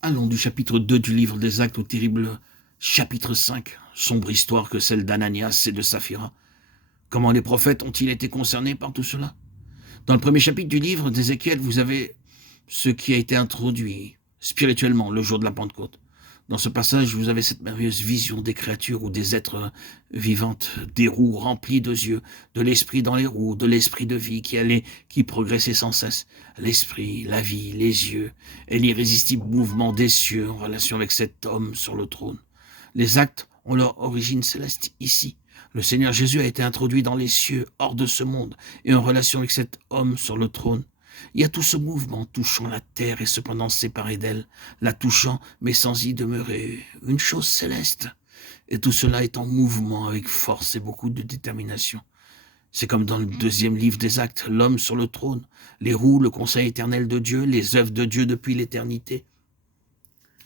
Allons du chapitre 2 du livre des Actes au terrible chapitre 5, sombre histoire que celle d'Ananias et de Saphira. Comment les prophètes ont-ils été concernés par tout cela? Dans le premier chapitre du livre d'Ézéchiel, vous avez ce qui a été introduit spirituellement le jour de la Pentecôte. Dans ce passage, vous avez cette merveilleuse vision des créatures ou des êtres vivantes, des roues remplies de yeux, de l'esprit dans les roues, de l'esprit de vie qui progressait sans cesse. L'esprit, la vie, les yeux, et l'irrésistible mouvement des cieux en relation avec cet homme sur le trône. Les actes ont leur origine céleste ici. Le Seigneur Jésus a été introduit dans les cieux, hors de ce monde, et en relation avec cet homme sur le trône. Il y a tout ce mouvement touchant la terre et cependant séparé d'elle, la touchant mais sans y demeurer, une chose céleste. Et tout cela est en mouvement avec force et beaucoup de détermination. C'est comme dans le deuxième livre des Actes, l'homme sur le trône, les roues, le conseil éternel de Dieu, les œuvres de Dieu depuis l'éternité,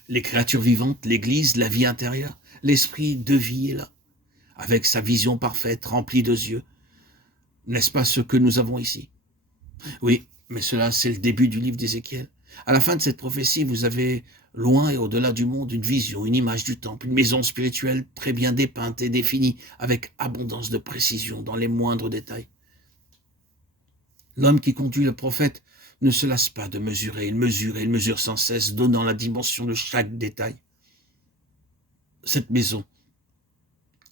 les créatures vivantes, l'Église, la vie intérieure, l'esprit de vie est là, avec sa vision parfaite, remplie de yeux. N'est-ce pas ce que nous avons ici? Oui, mais cela, c'est le début du livre d'Ézéchiel. À la fin de cette prophétie, vous avez, loin et au-delà du monde, une vision, une image du temple, une maison spirituelle très bien dépeinte et définie, avec abondance de précision dans les moindres détails. L'homme qui conduit le prophète ne se lasse pas de mesurer, il mesure sans cesse, donnant la dimension de chaque détail. Cette maison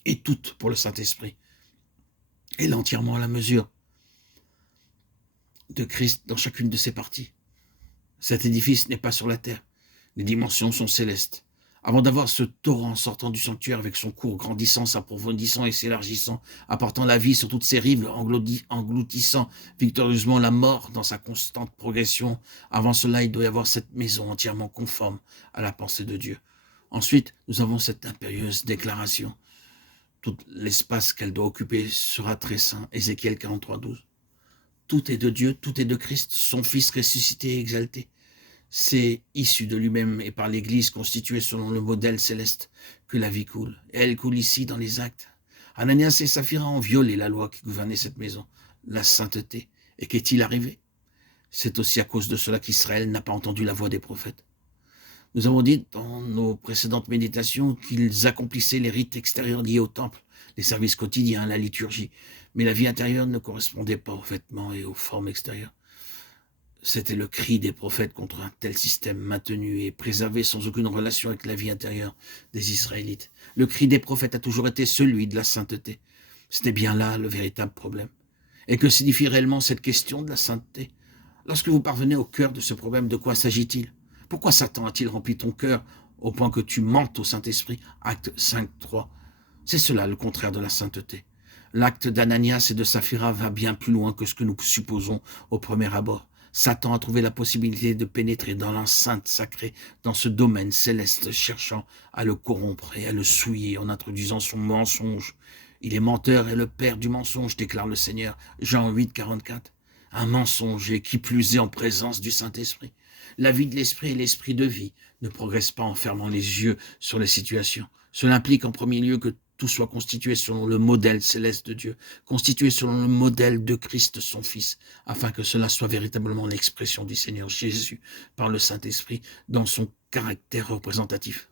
est toute pour le Saint-Esprit. Elle est entièrement à la mesure de Christ dans chacune de ses parties. Cet édifice n'est pas sur la terre. Les dimensions sont célestes. Avant d'avoir ce torrent sortant du sanctuaire avec son cours grandissant, s'approfondissant et s'élargissant, apportant la vie sur toutes ses rives, engloutissant victorieusement la mort dans sa constante progression, avant cela, il doit y avoir cette maison entièrement conforme à la pensée de Dieu. Ensuite, nous avons cette impérieuse déclaration. Tout l'espace qu'elle doit occuper sera très saint. Ézéchiel 43, 12. Tout est de Dieu, tout est de Christ, son Fils ressuscité et exalté. C'est issu de lui-même et par l'Église constituée selon le modèle céleste que la vie coule. Et elle coule ici dans les actes. Ananias et Saphira ont violé la loi qui gouvernait cette maison, la sainteté. Et qu'est-il arrivé? C'est aussi à cause de cela qu'Israël n'a pas entendu la voix des prophètes. Nous avons dit dans nos précédentes méditations qu'ils accomplissaient les rites extérieurs liés au temple, les services quotidiens, la liturgie, mais la vie intérieure ne correspondait pas aux vêtements et aux formes extérieures. C'était le cri des prophètes contre un tel système maintenu et préservé sans aucune relation avec la vie intérieure des Israélites. Le cri des prophètes a toujours été celui de la sainteté. C'était bien là le véritable problème. Et que signifie réellement cette question de la sainteté? Lorsque vous parvenez au cœur de ce problème, de quoi s'agit-il? Pourquoi Satan a-t-il rempli ton cœur au point que tu mentes au Saint-Esprit? Acte 5, 3. C'est cela le contraire de la sainteté. L'acte d'Ananias et de Saphira va bien plus loin que ce que nous supposons au premier abord. Satan a trouvé la possibilité de pénétrer dans l'enceinte sacrée, dans ce domaine céleste, cherchant à le corrompre et à le souiller en introduisant son mensonge. Il est menteur et le père du mensonge, déclare le Seigneur, Jean 8, 44. Un mensonge, et qui plus est en présence du Saint-Esprit. La vie de l'esprit et l'esprit de vie ne progressent pas en fermant les yeux sur les situations. Cela implique en premier lieu que tout soit constitué selon le modèle céleste de Dieu, constitué selon le modèle de Christ son Fils, afin que cela soit véritablement l'expression du Seigneur Jésus par le Saint-Esprit dans son caractère représentatif.